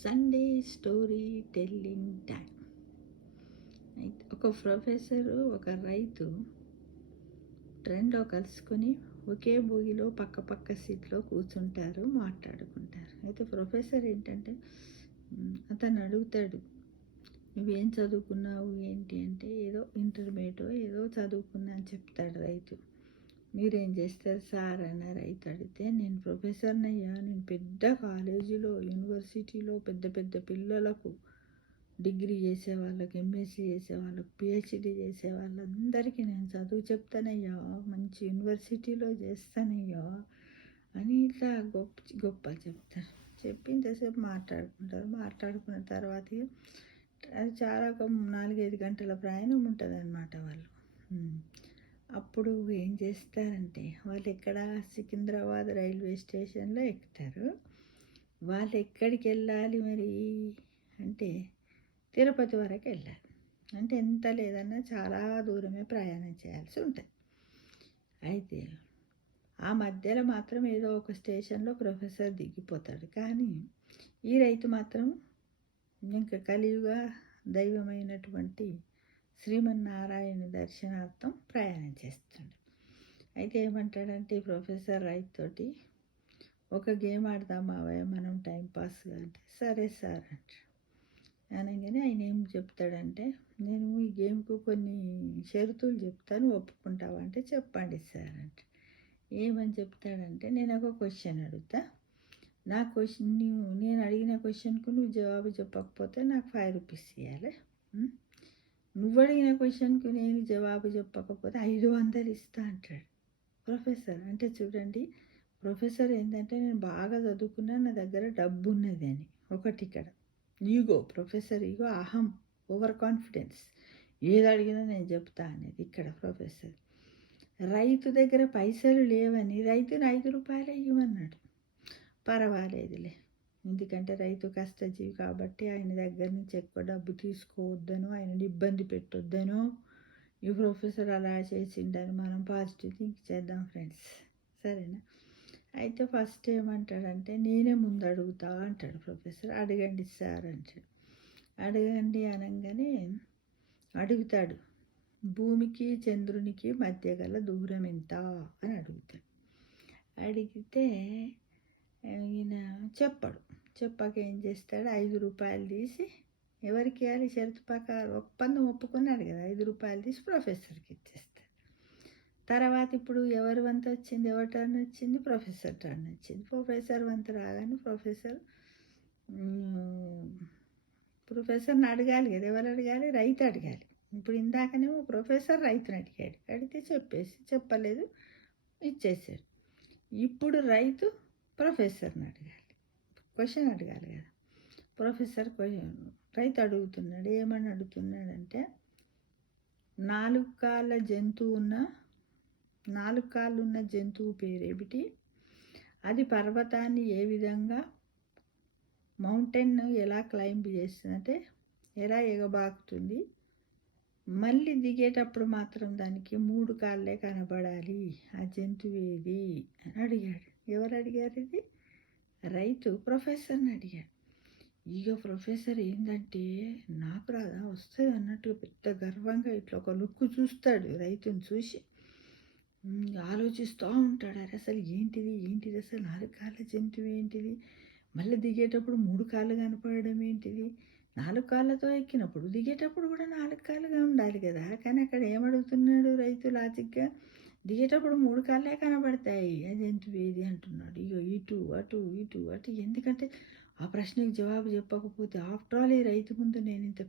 Sunday story telling time. ఒక professor ఒక రైతు ట్రైన్లో కలుసుకొని ఒకే బోగిలో పక్క పక్క సీట్లో కూర్చుంటారు, మాట్లాడుకుంటారు. అయితే ప్రొఫెసర్ ఏంటంటే అతను అడుగుతాడు, నువ్వేం చదువుకున్నావు ఏంటి అంటే, ఏదో ఇంటర్మీడియట్ ఏదో చదువుకున్నా అని చెప్తాడు రైతు. మీరేం చేస్తారు సార్ అన్న రైతు అడిగితే, నేను ప్రొఫెసర్ని అయ్యా, నేను పెద్ద కాలేజీలో యూనివర్సిటీలో పెద్ద పెద్ద పిల్లలకు డిగ్రీ చేసే వాళ్ళకి, ఎంఎస్సీ చేసే వాళ్ళకి, పిహెచ్డి చేసే వాళ్ళందరికీ నేను చదువు చెప్తానయ్యా, మంచి యూనివర్సిటీలో చేస్తానయ్యా అని ఇట్లా గొప్ప చెప్తారు. చెప్పి ఇంతసేపు మాట్లాడుకున్న తర్వాత అది చాలా ఒక 4-5 గంటల ప్రయాణం ఉంటుంది అన్నమాట వాళ్ళు. అప్పుడు ఏం చేస్తారంటే, వాళ్ళు ఎక్కడ సికింద్రాబాద్ రైల్వే స్టేషన్లో ఎక్కుతారు. వాళ్ళు ఎక్కడికి వెళ్ళాలి మరి అంటే తిరుపతి వరకు వెళ్ళాలి. అంటే ఎంత లేదన్నా చాలా దూరమే ప్రయాణం చేయాల్సి ఉంటుంది. అయితే ఆ మధ్యలో మాత్రం ఏదో ఒక స్టేషన్లో ప్రొఫెసర్ దిగిపోతాడు. కానీ ఈ రైతు మాత్రం ఇంకా కలియుగ దైవమైనటువంటి శ్రీమన్నారాయణ దర్శనార్థం ప్రయాణం చేస్తాడు. అయితే ఏమంటాడంటే ప్రొఫెసర్ రైతు తోటి, ఒక గేమ్ ఆడదామా మనం టైంపాస్గా అంటే, సరే సార్ అంటాడు. అనగానే ఆయన ఏం చెప్తాడంటే, నేను ఈ గేమ్కు కొన్ని షరతులు చెప్తాను, ఒప్పుకుంటావా అంటే, చెప్పండి సార్ అంటే. ఏమని చెప్తాడంటే, నేను ఒక క్వశ్చన్ అడుగుతా, నా క్వశ్చన్ నేను అడిగిన క్వశ్చన్కు నువ్వు జవాబు చెప్పకపోతే నాకు 5 రూపీస్ ఇవ్వాలి. నువ్వు అడిగిన క్వశ్చన్కు నేను జవాబు చెప్పకపోతే 500 ఇస్తా అంటాడు ప్రొఫెసర్. అంటే చూడండి, ప్రొఫెసర్ ఏంటంటే నేను బాగా చదువుకున్నా, నా దగ్గర డబ్బు ఉన్నది అని ఒకటి. ఇక్కడ ఈగో, ప్రొఫెసర్ ఈగో, అహం, ఓవర్ కాన్ఫిడెన్స్, ఏది అడిగినా నేను చెప్తా అనేది ఇక్కడ ప్రొఫెసర్. రైతు దగ్గర పైసలు లేవని రైతుని 5 రూపాయలు ఇవ్వమన్నాడు. పర్వాలేదులే, ఎందుకంటే రైతు కష్టజీవి కాబట్టి ఆయన దగ్గర నుంచి ఎక్కువ డబ్బు తీసుకోవద్దనో, ఆయనని ఇబ్బంది పెట్టొద్దనో ఈ ప్రొఫెసర్ అలా చేసిండని మనం పాజిటివ్ థింక్ చేద్దాం ఫ్రెండ్స్, సరేనా? అయితే ఫస్ట్ ఏమంటాడంటే, నేనే ముందు అడుగుతా అంటాడు ప్రొఫెసర్. అడగండి సార్ అంటాడు. అడగండి అనగానే అడుగుతాడు, భూమికి చంద్రునికి మధ్య గల దూరం ఎంత అని అడుగుతాడు. అడిగితే ఈయన చెప్పాక ఏం చేస్తాడు, 5 రూపాయలు తీసి ఎవరికి ఇవ్వాలి, షరతు ప్రకారం ఒప్పందం ఒప్పుకున్నాడు కదా, 5 రూపాయలు తీసి ప్రొఫెసర్కి ఇచ్చేస్తాడు. తర్వాత ఇప్పుడు ఎవరి వంత వచ్చింది, ఎవరి టర్న్ వచ్చింది, ప్రొఫెసర్ టర్న్ వచ్చింది. ప్రొఫెసర్ వంత రాగానే ప్రొఫెసర్ని అడగాలి కదా, ఎవరు అడగాలి, రైతు అడగాలి. ఇప్పుడు ఇందాకనేమో ప్రొఫెసర్ రైతుని అడిగాడు, అడిగితే చెప్పలేదు, ఇచ్చేసాడు. ఇప్పుడు రైతు ప్రొఫెసర్ని అడగాలి, క్వశ్చన్ అడగాలి కదా. ప్రొఫెసర్ రైతు అడుగుతున్నాడు. ఏమని అడుగుతున్నాడంటే, 4 కాళ్ళు ఉన్న జంతువు పేరేమిటి, అది పర్వతాన్ని ఏ విధంగా మౌంటైన్ ఎలా క్లైంబ్ చేస్తుందంటే ఎలా ఎగబాకుతుంది, మళ్ళీ దిగేటప్పుడు మాత్రం దానికి 3 కాళ్ళే కనబడాలి, ఆ జంతువు ఏది అని అడిగాడు. ఎవరు అడిగారు ఇది? రైతు ప్రొఫెసర్ని అడిగాడు. ఇక ప్రొఫెసర్ ఏంటంటే, నాకు రాదా, వస్తుంది అన్నట్టుగా పెద్ద గర్వంగా ఇట్లా ఒక లుక్ చూస్తాడు. రైతుని చూసి ఆలోచిస్తూ ఉంటాడు, అరే అసలు ఏంటిది అసలు 4 కాళ్ళ జంతువు ఏంటిది, మళ్ళీ దిగేటప్పుడు 3 కాళ్ళు కనపడడం ఏంటిది, 4 కాళ్ళతో ఎక్కినప్పుడు దిగేటప్పుడు కూడా 4 కాళ్ళుగా ఉండాలి కదా. కానీ అక్కడ ఏమడుగుతున్నాడు రైతు లాజిక్గా, దిగేటప్పుడు 3 కాళ్ళే కనబడతాయి, ఆ జంతువు ఏది అంటున్నాడు. ఇక ఇటు అటు ఎందుకంటే ఆ ప్రశ్నకు జవాబు చెప్పకపోతే ఆఫ్టర్ ఆల్ ఈ రైతు ముందు నేను ఇంత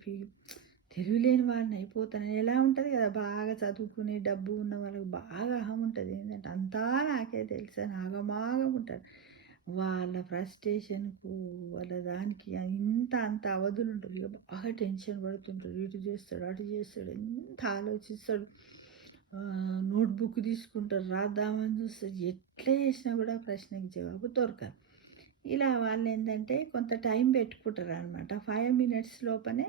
తెలివిలేని వాళ్ళని అయిపోతానని ఎలా ఉంటుంది కదా. బాగా చదువుకుని డబ్బు ఉన్న వాళ్ళకి బాగా అహం ఉంటుంది, ఏంటంటే అంతా నాకే తెలుసా అని ఆగమాగం ఉంటారు. వాళ్ళ ఫ్రస్ట్రేషన్కు వాళ్ళ దానికి అంత అవధులు ఉంటారు. ఇక బాగా టెన్షన్ పడుతుంటారు, ఇటు చేస్తాడు అటు చేస్తాడు, ఎంత ఆలోచిస్తాడు. నోట్బుక్ తీసుకుంటారు, రాద్దామని చూస్తారు, ఎట్లా చేసినా కూడా ప్రశ్నకి జవాబు దొరకదు. ఇలా వాళ్ళు ఏంటంటే కొంత టైం పెట్టుకుంటారు అనమాట. 5 మినిట్స్ లోపనే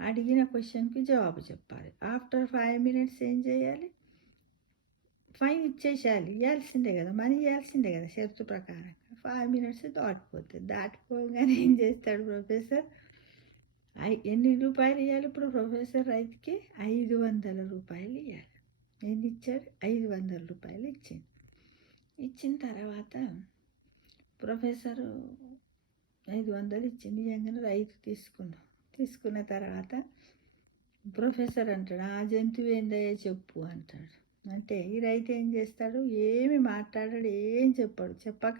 అడిగిన క్వశ్చన్కి జవాబు చెప్పాలి. ఆఫ్టర్ 5 మినిట్స్ ఏం చేయాలి, ఫైన్ ఇచ్చేసేయాలి, ఇవ్వాల్సిందే కదా, మనీ ఇవ్వాల్సిందే కదా షరతు ప్రకారంగా. 5 మినిట్స్ దాటిపోతుంది. దాటిపోగానే ఏం చేస్తాడు ప్రొఫెసర్, ఎన్ని రూపాయలు ఇవ్వాలి ఇప్పుడు ప్రొఫెసర్ రైతుకి? 500 రూపాయలు ఇవ్వాలి. ఎన్ని ఇచ్చాడు? 500 రూపాయలు ఇచ్చింది. ఇచ్చిన తర్వాత ప్రొఫెసరు 500 ఇచ్చింది. ఇవ్వగానే రైతు తీసుకున్న తర్వాత ప్రొఫెసర్ అంటాడు, ఆ జంతువు ఏందయ్యా చెప్పు అంటాడు. అంటే ఈ రైతు ఏం చేస్తాడు? ఏమి మాట్లాడాడు, ఏం చెప్పాడు. చెప్పక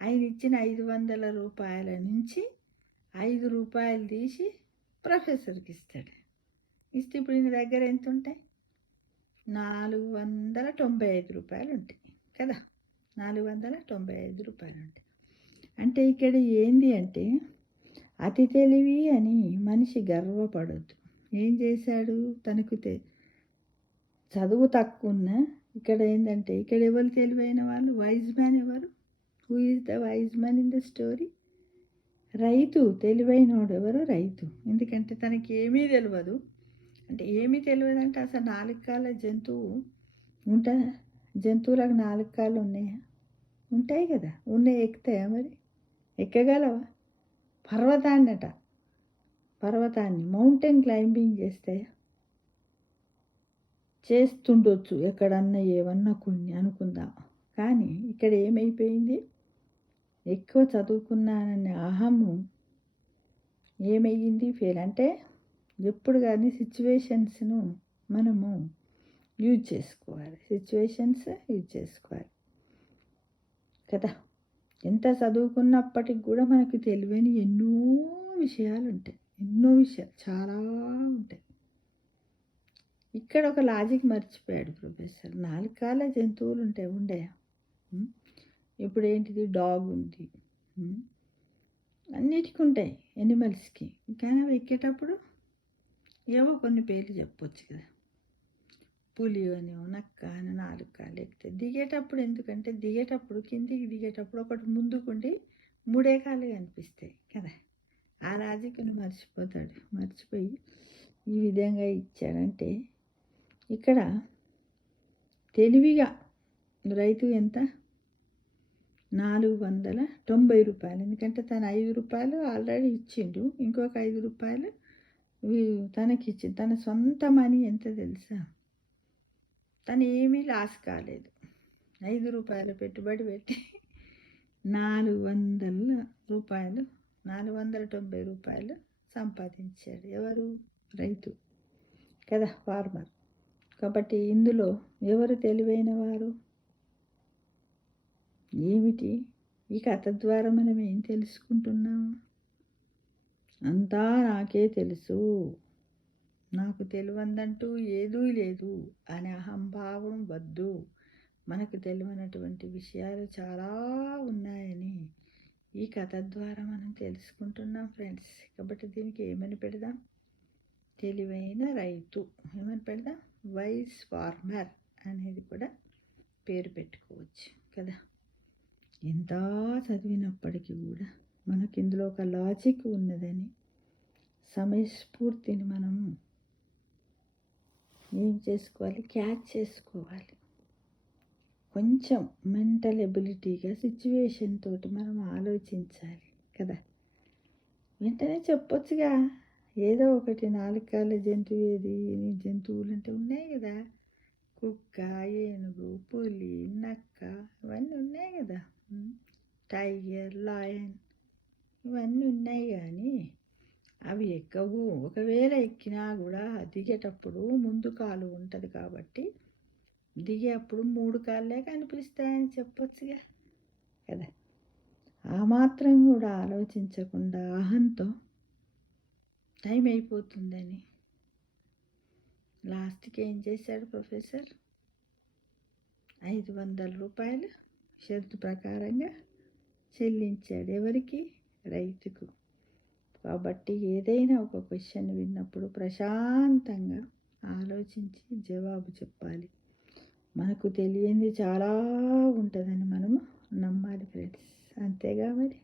ఆయన ఇచ్చిన 500 రూపాయల నుంచి 5 రూపాయలు తీసి ప్రొఫెసర్కి ఇస్తాడు. ఇస్తే ఇప్పుడు ఈయన దగ్గర ఎంత ఉంటాయి? 495 రూపాయలు ఉంటాయి కదా. 495 రూపాయలు ఉంటాయి. అంటే ఇక్కడ ఏంది అంటే, అతి తెలివి అని మనిషి గర్వపడద్దు. ఏం చేశాడు? తనకు చదువు తక్కువ ఉన్న ఇక్కడ ఏంటంటే, ఇక్కడ ఎవరు తెలివైన వాళ్ళు? వైజ్ మ్యాన్ ఎవరు? Who is the wise man in the story? రైతు. తెలివైనోడు ఎవరు? రైతు. ఎందుకంటే తనకి ఏమీ తెలియదు. అంటే ఏమీ తెలియదు అంటే అసలు 4 కాళ్ళ జంతువు ఉంటుందా? జంతువులకు 4 కాళ్ళు ఉన్నాయా? ఉంటాయి కదా. ఉన్నాయి. ఎక్కుతాయా మరి? ఎక్కగలవా? పర్వతాన్ని మౌంటైన్ క్లైంబింగ్ చేస్తాయా? చేస్తుండొచ్చు ఎక్కడన్నా, ఏమన్నా కొన్ని అనుకుందాం. కానీ ఇక్కడ ఏమైపోయింది? ఎక్కువ చదువుకున్నాననే అహము ఏమయ్యింది? ఫెయిల్. అంటే ఎప్పుడు కానీ సిచ్యువేషన్స్ను మనము యూజ్ చేసుకోవాలి కదా. ఎంత చదువుకున్నప్పటికి కూడా మనకు తెలియని ఎన్నో విషయాలు ఉంటాయి. చాలా ఉంటాయి. ఇక్కడ ఒక లాజిక్ మర్చిపోయాడు ప్రొఫెసర్. 4 కాళ్ళ జంతువులు ఉండయా? ఇప్పుడు ఏంటిది? డాగ్ ఉంది, అన్నిటికీ ఉంటాయి ఎనిమల్స్కి. కానీ అవి ఎక్కేటప్పుడు ఏవో కొన్ని పేర్లు చెప్పొచ్చు కదా. పులి అని, నక్క అని 4 కాళ్ళు ఎక్కుతాయి. దిగేటప్పుడు ఎందుకంటే కిందికి దిగేటప్పుడు ఒకటి ముందుకుండి 3 కాళ్ళు కనిపిస్తాయి కదా. ఆ లాజిక్ను మర్చిపోయి ఈ విధంగా ఇచ్చాడంటే, ఇక్కడ తెలివిగా రైతు ఎంత? 490 రూపాయలు. ఎందుకంటే తను 5 రూపాయలు ఆల్రెడీ ఇచ్చిండు, ఇంకొక 5 రూపాయలు తనకిచ్చిండు. తన సొంత మనీ ఎంత తెలుసా? తను ఏమీ లాస్ కాలేదు. 5 రూపాయలు పెట్టుబడి పెట్టి 490 రూపాయలు సంపాదించాడు. ఎవరు? రైతు కదా, ఫార్మర్. కాబట్టి ఇందులో ఎవరు తెలివైన వారు? ఏమిటి? ఈ కథ ద్వారా మనం ఏం తెలుసుకుంటున్నాము? అంతా నాకే తెలుసు, నాకు తెలియదంటూ ఏదీ లేదు అనే అహంభావం వద్దు. మనకు తెలియనటువంటి విషయాలు చాలా ఉన్నాయని ఈ కథ ద్వారా మనం తెలుసుకుంటున్నాం ఫ్రెండ్స్. కాబట్టి దీనికి ఏమని పెడదాం? తెలివైన రైతు. ఏమని పెడదాం? వైజ్ ఫార్మర్ అనేది కూడా పేరు పెట్టుకోవచ్చు కదా. ఎంత చదివినప్పటికీ కూడా మనకి ఇందులో ఒక లాజిక్ ఉన్నదని, సమయస్ఫూర్తిని మనము ఏం చేసుకోవాలి? క్యాచ్ చేసుకోవాలి. కొంచెం మెంటల్ ఎబిలిటీగా సిచ్యువేషన్ తోటి మనం ఆలోచించాలి కదా. వెంటనే చెప్పొచ్చుగా ఏదో ఒకటి. 4 కాళ్ళ జంతువు ఏది? జంతువులు అంటే ఉన్నాయి కదా, కుక్క, ఏనుగు, పులి, నక్క, ఇవన్నీ ఉన్నాయి కదా. టైగర్, లయన్, ఇవన్నీ ఉన్నాయి. కానీ అవి ఎక్కవు. ఒకవేళ ఎక్కినా కూడా దిగేటప్పుడు ముందు కాలు ఉంటుంది కాబట్టి దిగేటప్పుడు 3 కాళ్ళే కనిపిస్తాయని చెప్పొచ్చుగా కదా. ఆ మాత్రం కూడా ఆలోచించకుండా అహంతో టైం అయిపోతుందని లాస్ట్కి ఏం చేశాడు ప్రొఫెసర్? 500 రూపాయలు షరతు ప్రకారంగా చెల్లించాడు. ఎవరికి? రైతుకు. కాబట్టి ఏదైనా ఒక క్వశ్చన్ విన్నప్పుడు ప్రశాంతంగా ఆలోచించి జవాబు చెప్పాలి. మనకు తెలియంది చాలా ఉంటుందని మనము నమ్మాలి ఫ్రెండ్స్. అంతేగా మరి.